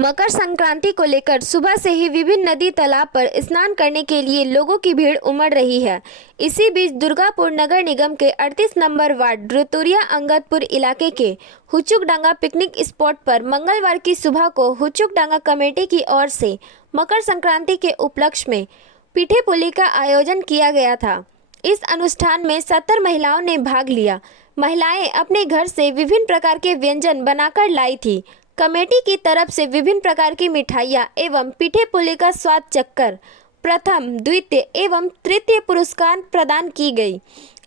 मकर संक्रांति को लेकर सुबह से ही विभिन्न नदी तालाब पर स्नान करने के लिए लोगों की भीड़ उमड़ रही है। इसी बीच दुर्गापुर नगर निगम के 38 नंबर वार्ड रुतुरिया अंगदपुर इलाके के हुचुकडांगा पिकनिक स्पॉट पर मंगलवार की सुबह को हुचुकडांगा कमेटी की ओर से मकर संक्रांति के उपलक्ष्य में पीठे पुली का आयोजन किया गया था। इस अनुष्ठान में 70 महिलाओं ने भाग लिया। महिलाएं अपने घर से विभिन्न प्रकार के व्यंजन बनाकर लाई थी। कमेटी की तरफ से विभिन्न प्रकार की मिठाइयाँ एवं पीठे पुली का स्वाद चखकर प्रथम, द्वितीय एवं तृतीय पुरस्कार प्रदान की गई।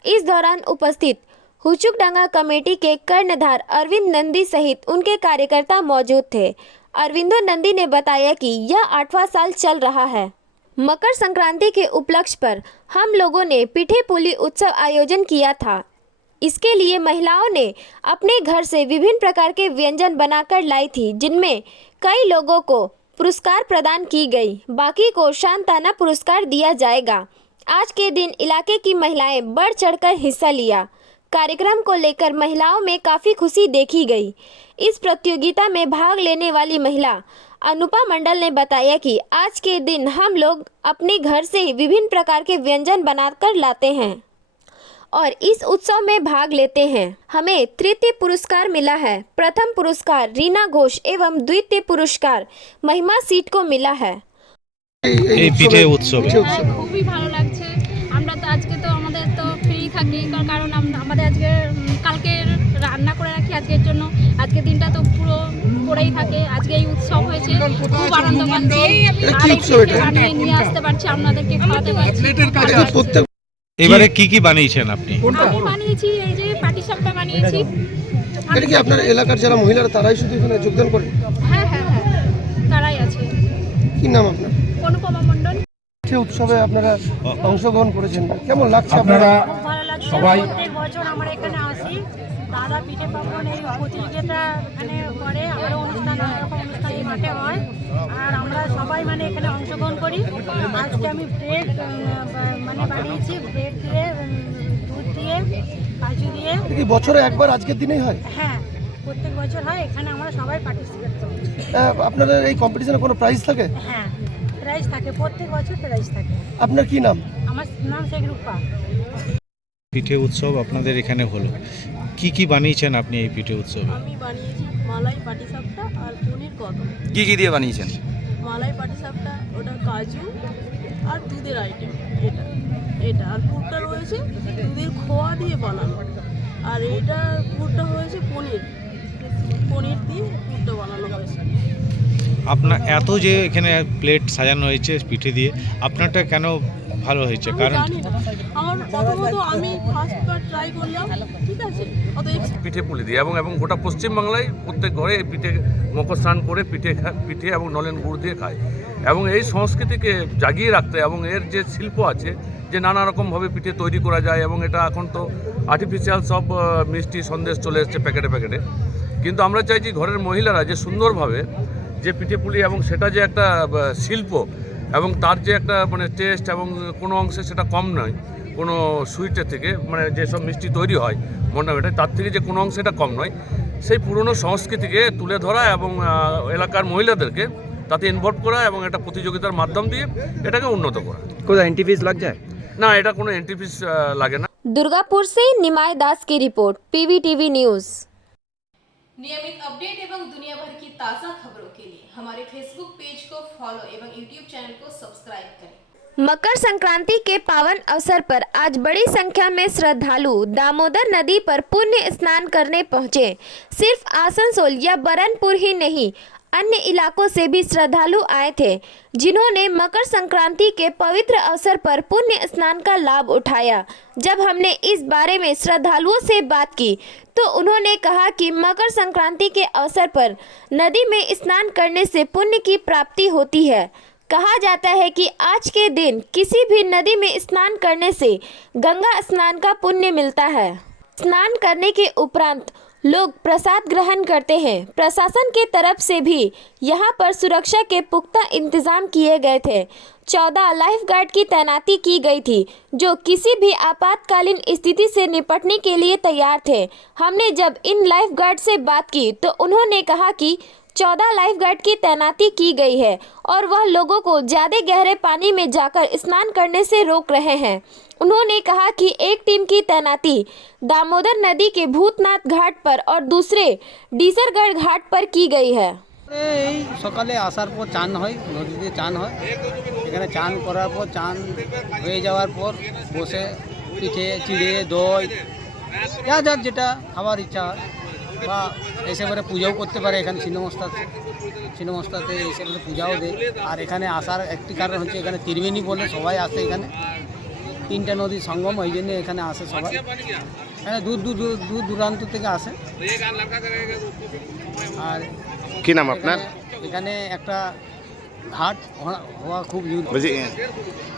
इस दौरान उपस्थित हुचुकडांगा कमेटी के कर्णधार अरविंद नंदी सहित उनके कार्यकर्ता मौजूद थे। अरविंदो नंदी ने बताया कि यह 8वां साल चल रहा है। मकर संक्रांति के उपलक्ष्य पर हम लोगों ने पीठे पुली उत्सव आयोजन किया था। इसके लिए महिलाओं ने अपने घर से विभिन्न प्रकार के व्यंजन बनाकर लाई थी, जिनमें कई लोगों को पुरस्कार प्रदान की गई, बाकी को शांताना पुरस्कार दिया जाएगा। आज के दिन इलाके की महिलाएं बढ़ चढ़कर हिस्सा लिया। कार्यक्रम को लेकर महिलाओं में काफ़ी खुशी देखी गई। इस प्रतियोगिता में भाग लेने वाली महिला अनुपा मंडल ने बताया कि आज के दिन हम लोग अपने घर से विभिन्न प्रकार के व्यंजन बनाकर लाते हैं और इस उत्सव में भाग लेते हैं। हमें तृतीय पुरस्कार मिला है। प्रथम पुरस्कार रीना घोष एवं द्वितीय पुरस्कार महिमा सीट को मिला है। এই পিঠে উৎসবে খুবই ভালো লাগছে। আমরা তো আজকে তো আমাদের তো ফ্রি থাকি, কারণ আমাদের আজকে কালকে রান্না করে রাখি আজকের জন্য। আজকের দিনটা তো পুরো পড়েই থাকে। আজকে এই উৎসব হয়েছে, খুব আনন্দ পাচ্ছি। আর এই পিঠে বানিয়ে নিয়ে আসতে পারছি, আপনাদেরকে খাওয়াতে পারছি। এবারে কি বানিয়েছেন আপনি? আমি বানিয়েছি এই যে পাটিসাপটা বানিয়েছি। এটা কি আপনার এলাকার যারা মহিলারা তারাই শুধু এখানে যোগদান করেন? হ্যাঁ, তারাই আছে। কি নাম আপনার? অনুপমা মণ্ডল। এই উৎসবে আপনারা অংশগ্রহণ করেছেন, কেমন লাগছে আপনারা? ভালো লাগছে। প্রত্যেক বছর আমরা এখানে আসি, দাদা পিঠে পার্বণ এই প্রতিযোগিতা এখানে করে, আরও অনুষ্ঠান অনেক রকম অনুষ্ঠান এই মাঠে হয়, আর আমরা সবাই এখানে অংশগ্রহণ করি। আজকে আমি ব্রেড বানিয়েছি, ব্রেড দিয়ে, দুধ দিয়ে, কাজু দিয়ে। কি বছরে একবার আজকের দিনেই হয়? হ্যাঁ, প্রত্যেক বছর হয়। এখানে আমরা সবাই পার্টিসিপেট করি। আপনাদের এই কম্পিটিশনে কোনো প্রাইজ থাকে? হ্যাঁ, প্রাইজ থাকে, প্রত্যেক বছর প্রাইজ থাকে। আপনার কি নাম? আমার নাম শেখ রূপা। পিঠে উৎসব আপনাদের এখানে হলো, কি বানিয়েছেন আপনি এই পিঠে উৎসবে? আমি বানিয়েছি মালাই পাটিসাপটা আর পনির কদম। কি দিয়ে বানিয়েছেন? মালাই পাটিসাপটা ওটা কাজু আর দুধের আইটেম, এটা আর পুরটা রয়েছে দুধের খোয়া দিয়ে বানানো, আর এটা পুরটা হয়েছে পনির দিয়ে পুরটা বানানো হয়েছে। আপনার এত যে এখানে প্লেট সাজানো হয়েছে পিঠে দিয়ে, আপনারটা কেন ভালো হয়েছে? কারণ জানি না, আমার প্রথমত আমি ফার্স্টবার ট্রাই করলাম, ঠিক আছে। পিঠে পুলি দিয়ে এবং গোটা পশ্চিমবাংলায় প্রত্যেক ঘরে এই পিঠে মকর স্নান করে পিঠে এবং নলেন গুড় দিয়ে খায়, এবং এই সংস্কৃতিকে জাগিয়ে রাখতে এবং এর যে শিল্প আছে, যে নানা রকমভাবে পিঠে তৈরি করা যায়, এবং এটা এখন তো আর্টিফিশিয়াল সব মিষ্টি সন্দেশ চলে এসছে প্যাকেটে, কিন্তু আমরা চাইছি ঘরের মহিলারা যে সুন্দরভাবে যে পিঠে পুলি এবং সেটা যে একটা শিল্প এবং তার যে একটা টেস্ট, এবং কোনো অংশে সেটা কম নয় কোনো সুইটের থেকে, যেসব মিষ্টি তৈরি হয় মন্ডামেটায়, তার থেকে যে কোনো অংশে এটা কম নয়, সেই পুরনো সংস্কৃতিকে তুলে ধরা এবং এলাকার মহিলাদেরকে তাতে ইনভলভ করা এবং একটা প্রতিযোগিতার মাধ্যম দিয়ে এটাকে উন্নত করা। কোথায় এন্ট্রি ফিস লাগে? না, এটা কোনো এন্ট্রি ফিস লাগে না। दुर्गापुर से निमाय दास की रिपोर्ट, पीवीटीवी न्यूज़। नियमित अपडेट एवं दुनिया भर की ताज़ा खबरों के लिए हमारे फेसबुक पेज को फॉलो एवं यूट्यूब चैनल को सब्सक्राइब करें। मकर संक्रांति के पावन अवसर पर आज बड़ी संख्या में श्रद्धालु दामोदर नदी पर पुण्य स्नान करने पहुंचे। सिर्फ आसनसोल या बरनपुर ही नहीं, अन्य इलाकों से भी श्रद्धालु आए थे, जिन्होंने मकर संक्रांति के पवित्र अवसर पर पुण्य स्नान का लाभ उठाया। जब हमने इस बारे में श्रद्धालुओं से बात की तो उन्होंने कहा कि मकर संक्रांति के अवसर पर नदी में स्नान करने से पुण्य की प्राप्ति होती है। कहा जाता है कि आज के दिन किसी भी नदी में स्नान करने से गंगा स्नान का पुण्य मिलता है। स्नान करने के उपरांत लोग प्रसाद ग्रहण करते हैं। प्रशासन के तरफ से भी यहाँ पर सुरक्षा के पुख्ता इंतजाम किए गए थे। 14 लाइफ गार्ड की तैनाती की गई थी, जो किसी भी आपातकालीन स्थिति से निपटने के लिए तैयार थे। हमने जब इन लाइफ गार्ड से बात की तो उन्होंने कहा कि 14 लाइफगार्ड की तैनाती की गई है और वह लोगों को ज़्यादा गहरे पानी में जाकर स्नान करने से रोक रहे हैं। उन्होंने कहा कि एक टीम की तैनाती दामोदर नदी के भूतनाथ घाट पर और दूसरे डीसरगढ़ घाट पर की गई है। এই সকালে আসার পর চান হয়, নদীতে চান হয়। এখানে চান করার পর চান হয়ে যাওয়ার পর বসে পিঠে চিড়ে দই যা যার যেটা খাবার ইচ্ছা হয় বা এসে করে পূজাও করতে পারে। এখানে ছিন্নমস্তাতে এসে করে পূজাও দেয়। আর এখানে আসার একটি কারণ হচ্ছে এখানে ত্রিবেণী বলে সবাই আসে। এখানে 3টে নদীর সঙ্গম, ওই জন্য এখানে আসে সবাই। এখানে দূর দূরান্ত থেকে আসে। আর কি নাম আপনার? এখানে একটা ঘাট হওয়া খুব বলছি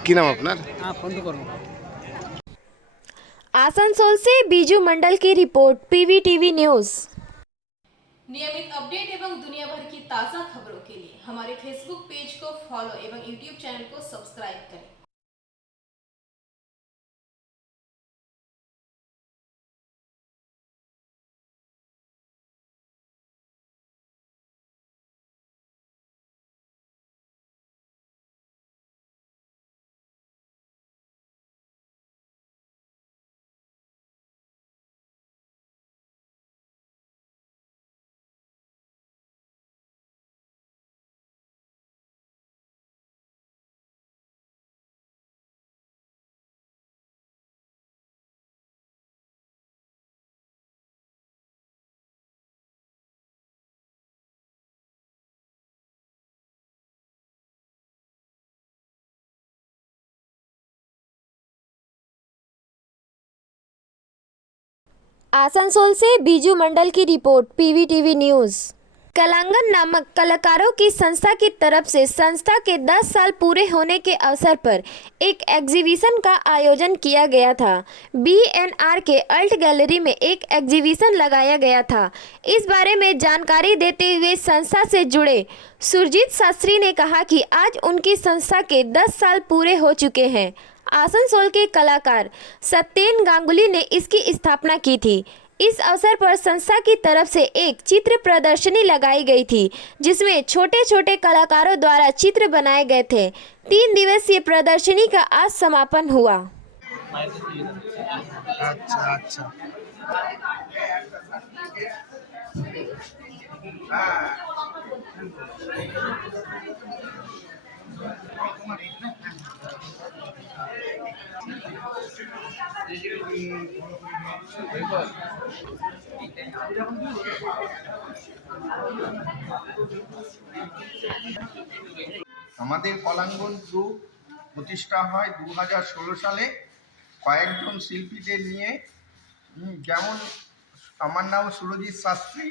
কি নাম আপনার? ফোন করবো। आसनसोल से बीजू मंडल की रिपोर्ट, पीवीटीवी न्यूज़। नियमित अपडेट एवं दुनिया भर की ताज़ा खबरों के लिए हमारे फेसबुक पेज को फॉलो एवं यूट्यूब चैनल को सब्सक्राइब करें। आसनसोल से बीजू मंडल की रिपोर्ट, पीवीटीवी न्यूज़। कलांगन नामक कलाकारों की संस्था की तरफ से संस्था के 10 साल पूरे होने के अवसर पर एक एग्जीबिशन का आयोजन किया गया था। बीएनआर के अल्ट गैलरी में एक एग्जीबिशन लगाया गया था। इस बारे में जानकारी देते हुए संस्था से जुड़े सुरजीत शास्त्री ने कहा कि आज उनकी संस्था के 10 साल पूरे हो चुके हैं। आसनसोल के कलाकार सत्येन गांगुली ने इसकी स्थापना की थी। इस अवसर पर संस्था की तरफ से एक चित्र प्रदर्शनी लगाई गई थी जिसमें छोटे छोटे कलाकारों द्वारा चित्र बनाए गए थे। 3 दिवसीय प्रदर्शनी का आज समापन हुआ। अच्छा আমাদের কলাঙ্গন গ্রুপ প্রতিষ্ঠা হয় 2016 সালে কয়েকজন শিল্পীদের নিয়ে। যেমন আমার নাম সুরজিৎ শাস্ত্রী,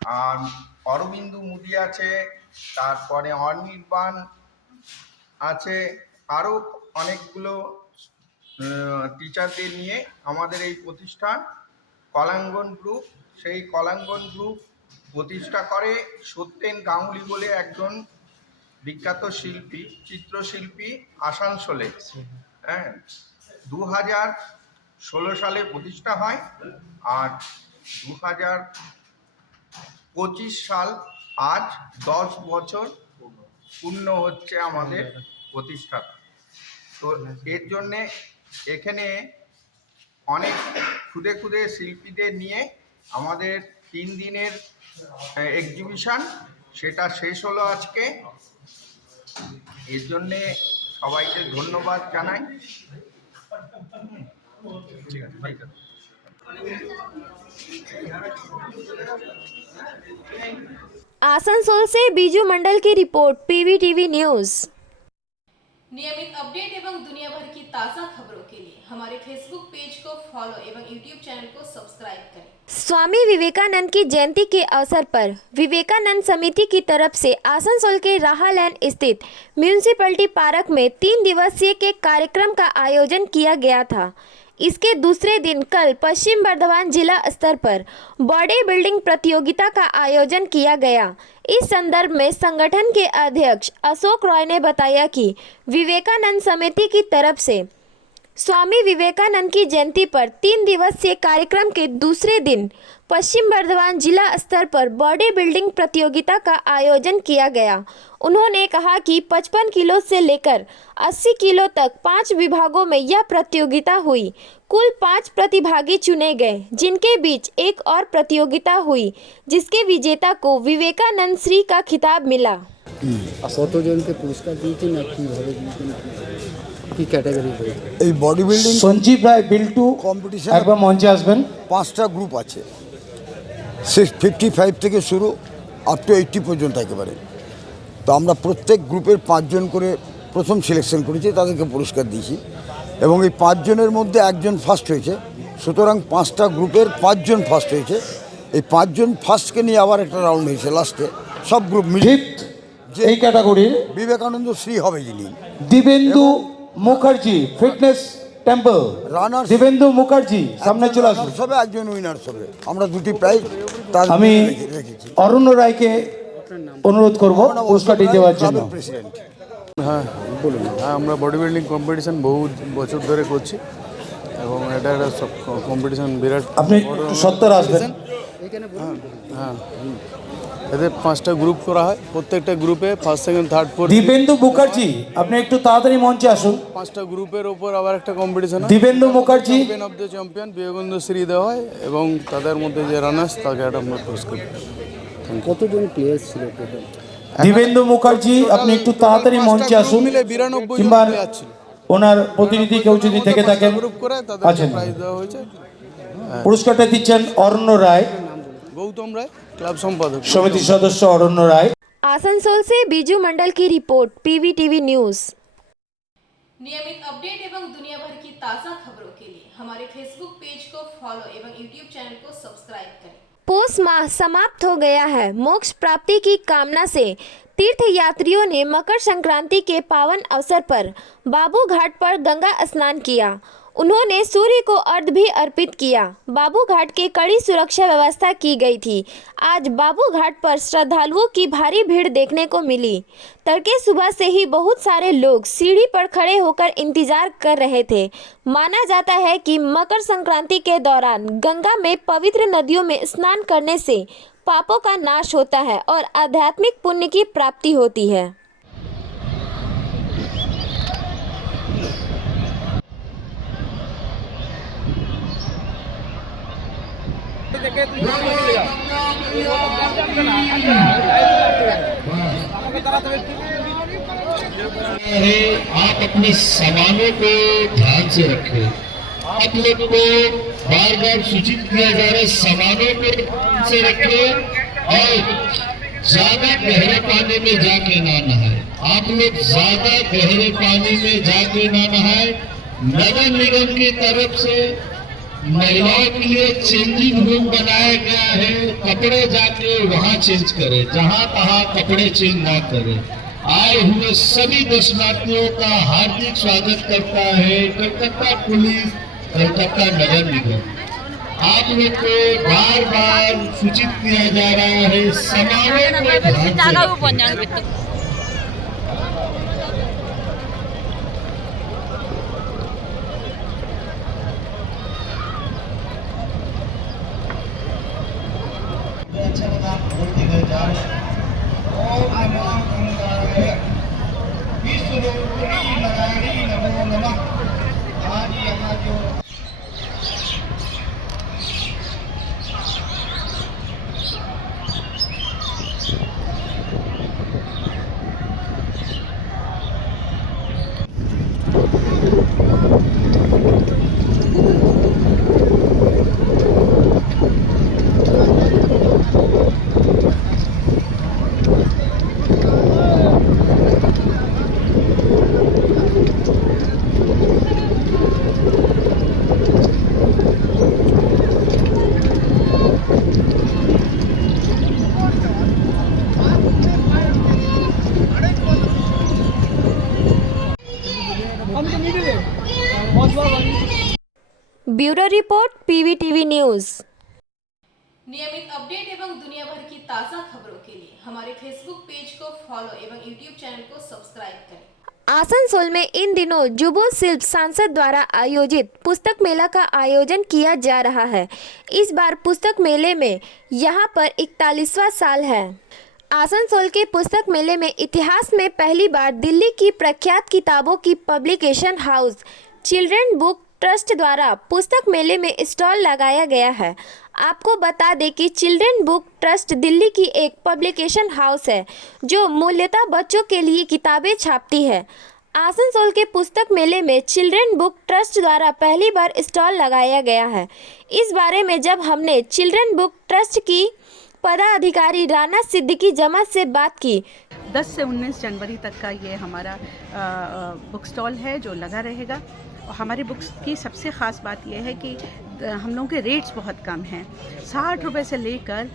আর অরবিন্দু মুদি আছে, তারপরে অনির্বাণ আছে, আরও অনেকগুলো টিচারদের নিয়ে আমাদের এই প্রতিষ্ঠান কলাঙ্গন গ্রুপ। সেই কলাঙ্গন গ্রুপ প্রতিষ্ঠা করে সত্যেন গাঙ্গুলি বলে একজন বিখ্যাত শিল্পী, চিত্রশিল্পী আসানসোলে। 2016 সালে প্রতিষ্ঠা হয় আর 2025 সাল আজ 10 বছর পূর্ণ হচ্ছে আমাদের প্রতিষ্ঠা। তো এর জন্যে এখানে অনেক ক্ষুদে ক্ষুদে শিল্পীদের নিয়ে আমাদের 3 দিনের এক্সিবিশন, সেটা শেষ হলো আজকে। এর জন্যে সবাইকে ধন্যবাদ জানাই। ঠিক আছে। आसनसोल से बीजू मंडल की रिपोर्ट, पीवीटीवी न्यूज़। नियमित अपडेट एवं दुनिया भर की ताज़ा खबरों के लिए हमारे फेसबुक पेज को फॉलो एवं यूट्यूब चैनल को सब्सक्राइब करें। स्वामी विवेकानंद की जयंती के अवसर पर विवेकानंद समिति की तरफ से आसनसोल के राहा लैन स्थित म्यूनिसिपैलिटी पार्क में 3 दिवसीय के कार्यक्रम का आयोजन किया गया था। इसके दूसरे दिन कल पश्चिम बर्धमान जिला स्तर पर बॉडी बिल्डिंग प्रतियोगिता का आयोजन किया गया। इस संदर्भ में संगठन के अध्यक्ष अशोक रॉय ने बताया कि विवेकानंद समिति की तरफ से स्वामी विवेकानंद की जयंती पर 3 दिवसीय कार्यक्रम के दूसरे दिन पश्चिम बर्धमान जिला स्तर पर बॉडी बिल्डिंग प्रतियोगिता का आयोजन किया गया। उन्होंने कहा कि 55 किलो से लेकर 80 किलो तक 5 विभागों में यह प्रतियोगिता हुई। कुल 5 प्रतिभागी चुने गए, जिनके बीच एक और प्रतियोगिता हुई, जिसके विजेता को विवेकानंद श्री का खिताब मिला। কতজনকে পুরস্কার দিয়েছেন আর কিভাবে দিয়েছেন, কি ক্যাটাগরি? এই বডি বিল্ডিং সঞ্জীব রায় বিল্টু কম্পিটিশন একবার মঞ্চে আসবেন। 5টা গ্রুপ আছে, 55 থেকে শুরু আপ টু 80 পর্যন্ত একেবারে। তো আমরা প্রত্যেক গ্রুপের 5 জন করে প্রথম সিলেকশন করেছি, তাদেরকে পুরস্কার দিয়েছি এবং এই 5 জনের মধ্যে একজন ফার্স্ট হয়েছে। সুতরাং 5টা গ্রুপের 5 জন ফার্স্ট হয়েছে। এই 5 জন ফার্স্টকে নিয়ে আবার একটা রাউন্ড হয়েছে লাস্টে, সব গ্রুপ মিলে। এই ক্যাটাগরির বিবেকানন্দ শ্রী হবে যিনি, দিবেন্দু মুখার্জি ফিটনেস টেম্পল রানার দিবেন্দু মুখার্জি সামনে চলে আসুন। সবে একজন উইনার্স হবে। আমরা দুটি প্রাইজ তার আমি রেখেছি। অরণ্য রায়কে অনুরোধ করব পুরস্কারটি দেওয়ার জন্য। প্রেসিডেন্ট। হ্যাঁ বলুন। হ্যাঁ, আমরা বডি বিল্ডিং কম্পিটিশন বহু বছর ধরে করছি এবং এটা একটা কম্পিটিশন বিরাট। আপনি সত্তর আসবেন। হ্যাঁ, এতে 5টা গ্রুপ করা হয়, প্রত্যেকটা গ্রুপে first second third fourth. Dibyendu Mukherjee আপনি একটু তাড়াতাড়ি মঞ্চে আসুন। 5টা গ্রুপের ওপর আবার একটা কম্পিটিশন হয়। Dibyendu Mukherjee champion of the champion Vivekananda Shri দেওয়া হয় এবং তাদের মধ্যে যে রানার্স তাকে একটা আমরা পুরস্কার দিই। কতজন প্লেয়ার ছিল টোটাল? দিবেন্দু মুখার্জি আপনি একটু তাড়াতাড়ি মঞ্চে আসুন, মিলে 92 কিংবা জন প্লেয়ার ছিল। ওনার প্রতিনিধি কেউ যদি থেকে থাকেন। গ্রুপ করে তাদের আছেন। প্রাইজ দেওয়া হয়েছে। পুরস্কারটা দিচ্ছেন অরণ্য রায়, গৌতম রায় ক্লাব সম্পাদক, সমিতির সদস্য অরণ্য রায়। आसनसोल से बीजू मंडल की रिपोर्ट, पीवीटीवी न्यूज़। नियमित अपडेट एवं दुनिया भर की ताज़ा खबरों के लिए हमारे फेसबुक पेज को फॉलो एवं यूट्यूब चैनल को सब्सक्राइब करें। पौष माह समाप्त हो गया है। मोक्ष प्राप्ति की कामना से तीर्थ यात्रियों ने मकर संक्रांति के पावन अवसर पर बाबू घाट पर गंगा स्नान किया। उन्होंने सूर्य को अर्घ्य भी अर्पित किया। बाबू घाट के कड़ी सुरक्षा व्यवस्था की गई थी। आज बाबू घाट पर श्रद्धालुओं की भारी भीड़ देखने को मिली। तड़के सुबह से ही बहुत सारे लोग सीढ़ी पर खड़े होकर इंतजार कर रहे थे। माना जाता है कि मकर संक्रांति के दौरान गंगा में पवित्र नदियों में स्नान करने से पापों का नाश होता है और आध्यात्मिक पुण्य की प्राप्ति होती है। आप अपने सामानों को ध्यान से रखें। आप लोग को बार बार सूचित किया जा रहा है, सामानों को ध्यान से रखें और ज्यादा गहरे पानी में जाके ना नहाए। आप लोग ज्यादा गहरे पानी में जाके ना नहाए। नगर निगम की तरफ से महिलाओं के लिए चेंजिंग रूम बनाया गया है। कपड़े जाके वहाँ चेंज करें, जहाँ तहाँ कपड़े चेंज ना करें। आए हुए सभी दर्शनार्थियों का हार्दिक स्वागत करता है कलकत्ता पुलिस, कलकत्ता नगर निगम। आप लोग को बार बार सूचित किया जा रहा है, सामानों को ध्यान से रखें। Bureau report, PVTV news. नियमित अपडेट एवं दुनिया भर की ताज़ा खबरों के लिए हमारे फेसबुक पेज को फॉलो एवं यूट्यूब चैनल को सब्सक्राइब करें। आसनसोल में इन दिनों जुबो शिल्प सांसद द्वारा आयोजित पुस्तक मेला का आयोजन किया जा रहा है। इस बार पुस्तक मेले में यहां पर 41वां साल है। आसनसोल के पुस्तक मेले में इतिहास में पहली बार दिल्ली की प्रख्यात किताबों की publication house children book trust द्वारा पुस्तक मेले में स्टॉल लगाया गया है। आपको बता दें कि चिल्ड्रन बुक ट्रस्ट दिल्ली की एक पब्लिकेशन हाउस है जो मूल्यतः बच्चों के लिए किताबें छापती है। आसनसोल के पुस्तक मेले में चिल्ड्रन बुक ट्रस्ट द्वारा पहली बार स्टॉल लगाया गया है। इस बारे में जब हमने चिल्ड्रन बुक ट्रस्ट की पदाधिकारी राना सिद्दीकी जमात से बात की। 10 से 19 जनवरी तक का ये हमारा बुक स्टॉल है जो लगा रहेगा। और हमारी बुक्स की सबसे ख़ास बात यह है कि हम लोगों के रेट्स बहुत कम हैं। 60 रुपये से लेकर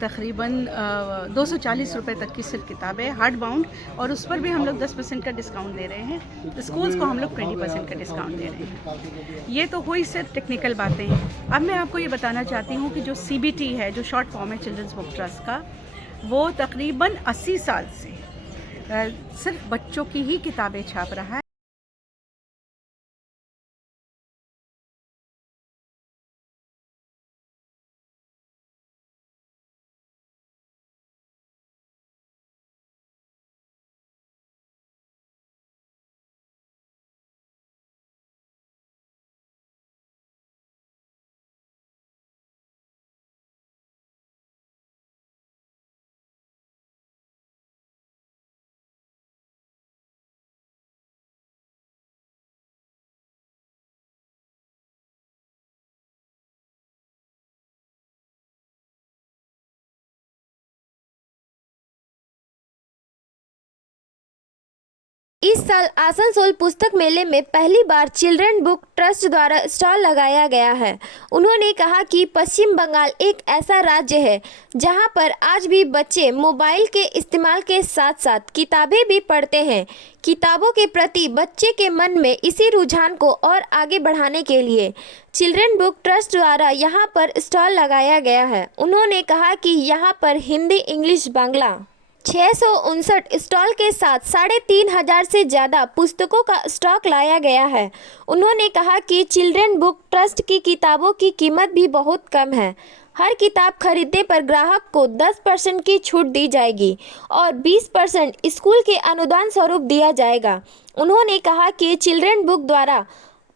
तकरीबन 240 रुपये तक की सिर्फ किताबें हार्ड बाउंड, और उस पर भी हम लोग 10% का डिस्काउंट दे रहे हैं। स्कूल्स को हम लोग 20% का डिस्काउंट दे रहे हैं। ये तो हुई सिर्फ टेक्निकल बातें। अब मैं आपको ये बताना चाहती हूँ कि जो CBT है, जो शॉर्ट फॉर्म है चिल्ड्रंस बुक ट्रस्ट का, वो तकरीबन 80 साल से सिर्फ बच्चों की ही किताबें छाप रहा है। इस साल आसनसोल पुस्तक मेले में पहली बार चिल्ड्रन बुक ट्रस्ट द्वारा स्टॉल लगाया गया है। उन्होंने कहा कि पश्चिम बंगाल एक ऐसा राज्य है जहां पर आज भी बच्चे मोबाइल के इस्तेमाल के साथ साथ किताबें भी पढ़ते हैं। किताबों के प्रति बच्चे के मन में इसी रुझान को और आगे बढ़ाने के लिए चिल्ड्रन बुक ट्रस्ट द्वारा यहां पर स्टॉल लगाया गया है। उन्होंने कहा कि यहां पर हिंदी, इंग्लिश, बांग्ला 659 स्टॉल के साथ 3500 से ज़्यादा पुस्तकों का स्टॉक लाया गया है। उन्होंने कहा कि चिल्ड्रन बुक ट्रस्ट की किताबों की कीमत भी बहुत कम है। हर किताब खरीदने पर ग्राहक को 10% की छूट दी जाएगी और 20% स्कूल के अनुदान स्वरूप दिया जाएगा। उन्होंने कहा कि चिल्ड्रन बुक द्वारा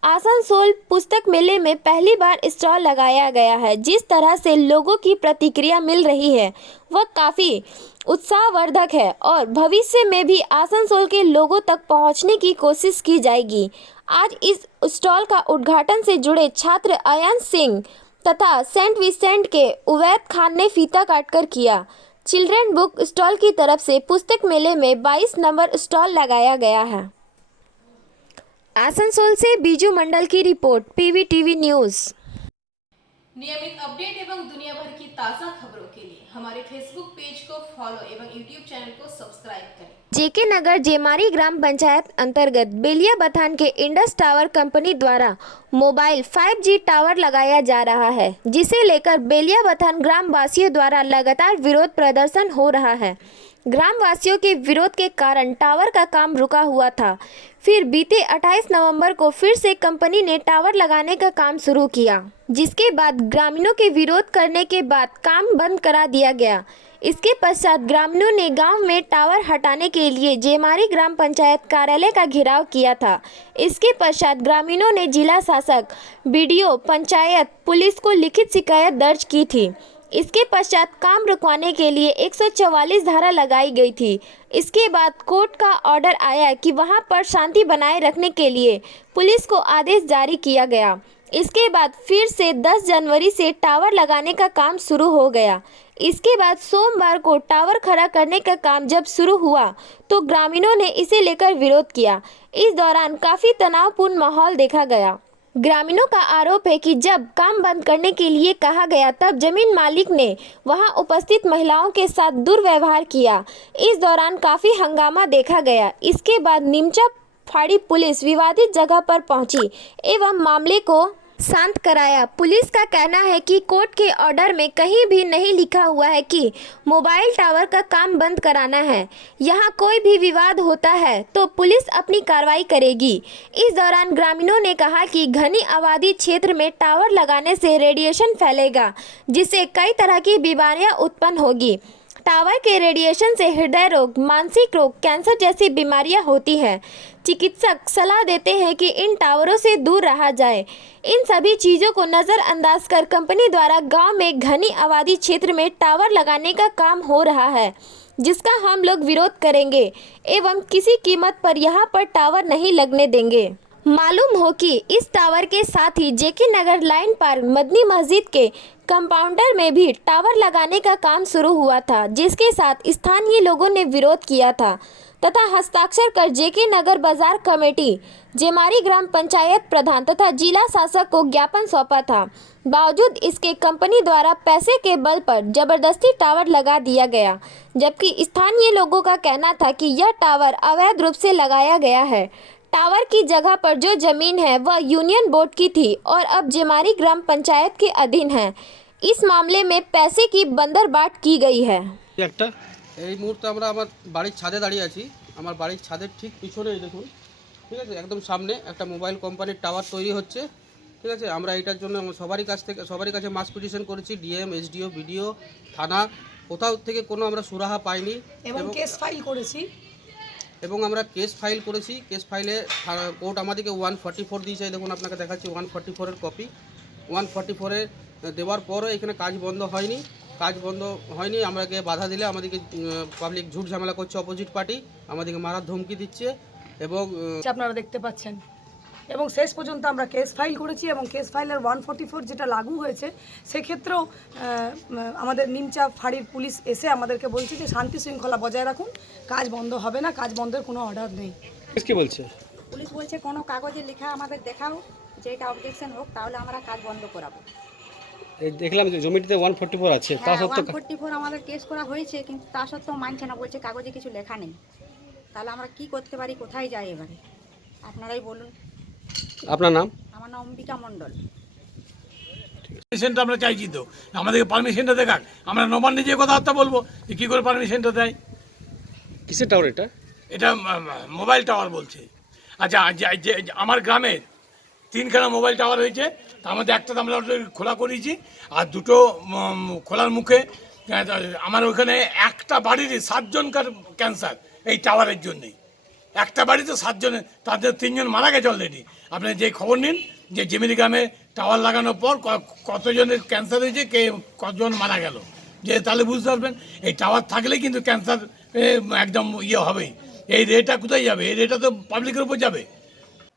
आसनसोल पुस्तक मेले में पहली बार स्टॉल लगाया गया है। जिस तरह से लोगों की प्रतिक्रिया मिल रही है वह काफ़ी उत्साहवर्धक है और भविष्य में भी आसनसोल के लोगों तक पहुंचने की कोशिश की जाएगी। आज इस स्टॉल का उद्घाटन से जुड़े छात्र अयन सिंह तथा सेंट विंसेंट के उवैद खान ने फीता काटकर किया। चिल्ड्रन बुक स्टॉल की तरफ से पुस्तक मेले में 22 नंबर स्टॉल लगाया गया है। आसनसोल से बीजू मंडल की रिपोर्ट, PVTV न्यूज़। नियमित अपडेट एवं दुनिया भर की ताज़ा खबरों के लिए हमारे फेसबुक पेज को फॉलो एवं यूट्यूब चैनल को सब्सक्राइब करें। JK नगर जेमारी ग्राम पंचायत अंतर्गत बेलिया बथान के इंडस टावर कंपनी द्वारा मोबाइल 5G टावर लगाया जा रहा है, जिसे लेकर बेलिया बथान ग्राम वासियों द्वारा लगातार विरोध प्रदर्शन हो रहा है। ग्राम वासियों के विरोध के कारण टावर का काम रुका हुआ था। फिर बीते 28 नवंबर को फिर से कंपनी ने टावर लगाने का काम शुरू किया, जिसके बाद ग्रामीणों के विरोध करने के बाद काम बंद करा दिया गया। इसके पश्चात ग्रामीणों ने गांव में टावर हटाने के लिए जेमारी ग्राम पंचायत कार्यालय का घेराव किया था। इसके पश्चात ग्रामीणों ने जिला शासक, BDO, पंचायत, पुलिस को लिखित शिकायत दर्ज की थी। इसके पश्चात काम रुकवाने के लिए 144 धारा लगाई गई थी। इसके बाद कोर्ट का ऑर्डर आया कि वहां पर शांति बनाए रखने के लिए पुलिस को आदेश जारी किया गया। इसके बाद फिर से 10 जनवरी से टावर लगाने का काम शुरू हो गया। इसके बाद सोमवार को टावर खड़ा करने का काम जब शुरू हुआ तो ग्रामीणों ने इसे लेकर विरोध किया। इस दौरान काफ़ी तनावपूर्ण माहौल देखा गया। ग्रामीणों का आरोप है कि जब काम बंद करने के लिए कहा गया तब जमीन मालिक ने वहां उपस्थित महिलाओं के साथ दुर्व्यवहार किया। इस दौरान काफ़ी हंगामा देखा गया। इसके बाद निमचा फाड़ी पुलिस विवादित जगह पर पहुंची एवं मामले को शांत कराया। पुलिस का कहना है कि कोर्ट के ऑर्डर में कहीं भी नहीं लिखा हुआ है कि मोबाइल टावर का काम बंद कराना है। यहाँ कोई भी विवाद होता है तो पुलिस अपनी कार्रवाई करेगी। इस दौरान ग्रामीणों ने कहा कि घनी आबादी क्षेत्र में टावर लगाने से रेडिएशन फैलेगा, जिससे कई तरह की बीमारियां उत्पन्न होगी। टावर के रेडिएशन से हृदय रोग, मानसिक रोग, कैंसर जैसी बीमारियां होती हैं। चिकित्सक सलाह देते हैं कि इन टावरों से दूर रहा जाए। इन सभी चीज़ों को नज़रअंदाज कर कंपनी द्वारा गांव में घनी आबादी क्षेत्र में टावर लगाने का काम हो रहा है, जिसका हम लोग विरोध करेंगे एवं किसी कीमत पर यहां पर टावर नहीं लगने देंगे। मालूम हो कि इस टावर के साथ ही जेके नगर लाइन पार मदनी मस्जिद के कंपाउंडर में भी टावर लगाने का काम शुरू हुआ था, जिसके साथ स्थानीय लोगों ने विरोध किया था तथा हस्ताक्षर कर जेके नगर बाजार कमेटी, जेमारी ग्राम पंचायत प्रधान तथा जिला शासक को ज्ञापन सौंपा था। बावजूद इसके कंपनी द्वारा पैसे के बल पर जबरदस्ती टावर लगा दिया गया, जबकि स्थानीय लोगों का कहना था कि यह टावर अवैध रूप से लगाया गया है। टावर की जगह पर जो जमीन है वह यूनियन बोर्ड की थी और अब जेमारी ग्राम पंचायत के अधीन है। इस मामले में पैसे की बंदरबाट की गई है। এই মুহূর্তে আমরা আমার বাড়ির ছাদে দাঁড়িয়ে আছি। আমার বাড়ির ছাদের ঠিক পিছনেই দেখুন, ঠিক আছে, একদম সামনে একটা মোবাইল কোম্পানির টাওয়ার তৈরি হচ্ছে। ঠিক আছে, আমরা এটার জন্য সবারই কাছে মাস পিটিশন করেছি, ডিএম, এসডিও, বিডিও, থানা, কোথাও থেকে কোনো আমরা সুরাহা পাইনি এবং কেস ফাইল করেছি। কেস ফাইলে কোর্ট আমাদেরকে 144 দিয়েছে। দেখুন আপনাকে দেখাচ্ছি 144-এর কপি। 144-এ দেওয়ার পরও এখানে কাজ বন্ধ হয়নি। আমাকে বাধা দিলে আমাদেরকে পাবলিক ঝুট ঝামেলা করছে, অপোজিট পার্টি আমাদেরকে মারার ধমকি দিচ্ছে এবং আপনারা দেখতে পাচ্ছেন। এবং শেষ পর্যন্ত আমরা কেস ফাইল করেছি এবং কেস ফাইলের 144 যেটা লাগু হয়েছে সেক্ষেত্রেও আমাদের নিমচাপ ফাঁড়ির পুলিশ এসে আমাদেরকে বলছে যে শান্তি শৃঙ্খলা বজায় রাখুন, কাজ বন্ধ হবে না, কাজ বন্ধের কোনো অর্ডার নেই। কি বলছে পুলিশ বলছে কোনো কাগজে লেখা আমাদের দেখাও যে এটা অবজেকশন হোক, তাহলে আমরা কাজ বন্ধ করাবো। দেখলাম যে জমিটিতে 144 আছে, তা সত্ত্বেও 144 আমাদের কেস করা হয়েছে, কিন্তু তা সত্ত্বেও মানছে না, বলছে কাগজে কিছু লেখা নেই। তাহলে আমরা কি করতে পারি, কোথায় যাই এবারে আপনারাই বলুন। আপনার নাম? আমার নাম অম্বিকা মণ্ডল। পারমিশনটা আমরা চাইছি, তো আমাদেরকে পারমিশনটা দেখাক, আমরা নবান্নে যে কথাবার্তা বলবো যে কী করে পারমিশনটা দেয়। কিসের টাওয়ার এটা? এটা মোবাইল টাওয়ার বলছে। আচ্ছা, আমার গ্রামের 3খানা মোবাইল টাওয়ার হয়েছে, তার মধ্যে একটা তো আমরা খোলা করিয়েছি, আর 2টো খোলার মুখে। আমার ওখানে একটা বাড়িরই 7 জনকার ক্যান্সার এই টাওয়ারের জন্যেই। একটা বাড়িতে 7 জনের, তাদের 3 জন মারা গেছে অলরেডি। আপনি যে খবর নিন যে জেমিনি গ্রামে টাওয়ার লাগানোর পর কতজনের ক্যান্সার হয়েছে, কতজন মারা গেল, যে তাহলে বুঝতে পারবেন এই টাওয়ার থাকলে কিন্তু ক্যান্সার একদম হবেই। এই রেটা কোথায় যাবে? এই রেটা তো পাবলিকের উপর যাবে।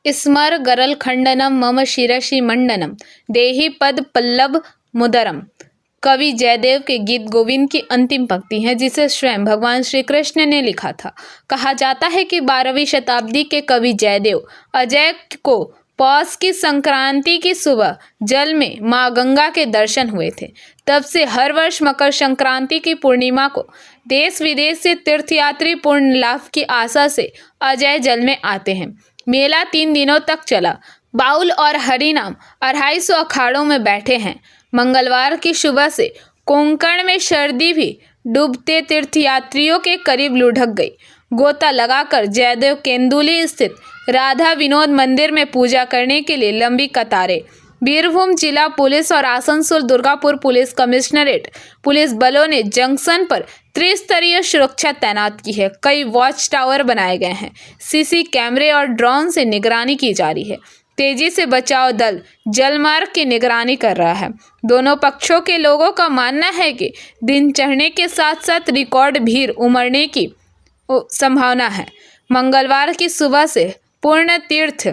स्मर गरल खंडनम मम शिरसि मंडनम देहि पद पल्लव मुदरम। कवि जयदेव के गीत गोविंद की अंतिम पंक्ति है, जिसे स्वयं भगवान श्री कृष्ण ने लिखा था। कहा जाता है कि 12वीं शताब्दी के कवि जयदेव अजय को पौष की संक्रांति की सुबह जल में माँ गंगा के दर्शन हुए थे। तब से हर वर्ष मकर संक्रांति की पूर्णिमा को देश विदेश से तीर्थयात्री पुण्य लाभ की आशा से अजय जल में आते हैं। मेला 3 दिनों तक चला। बाउल और हरिनाम 250 अखाड़ों में बैठे हैं। मंगलवार की सुबह से कोंकण में सर्दी भी डूबते तीर्थयात्रियों के करीब लुढ़क गई। गोता लगाकर जयदेव केंदुली स्थित राधा विनोद मंदिर में पूजा करने के लिए लंबी कतारें। बीरभूम जिला पुलिस और Asansol Durgapur police commissionerate police बलों ने जंक्शन पर त्रिस्तरीय सुरक्षा तैनात की है। कई वॉच टावर बनाए गए हैं। सीसी कैमरे और ड्रोन से निगरानी की जा रही है। तेजी से बचाव दल जलमार्ग की निगरानी कर रहा है। दोनों पक्षों के लोगों का मानना है कि दिन चढ़ने के साथ साथ रिकॉर्ड भीड़ उमड़ने की संभावना है। मंगलवार की सुबह से पूर्ण तीर्थ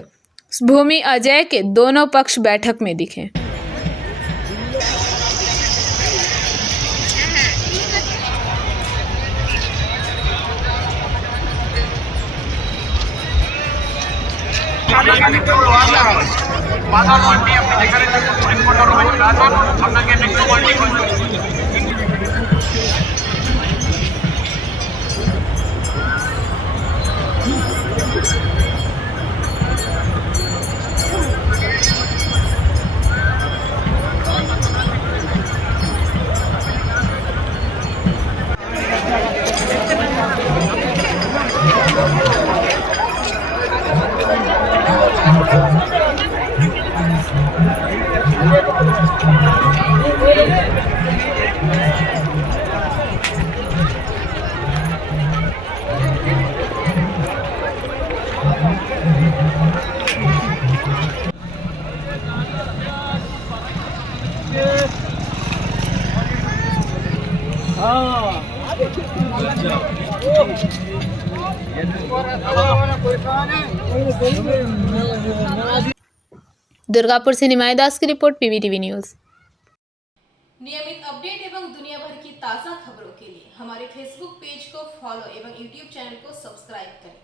भूमि अजय के दोनों पक्ष बैठक में दिखे। दुर्गापुर से निमाई दास की रिपोर्ट, PVTV न्यूज़। नियमित अपडेट एवं दुनिया भर की ताज़ा खबरों के लिए हमारे फेसबुक पेज को फॉलो एवं यूट्यूब चैनल को सब्सक्राइब करें।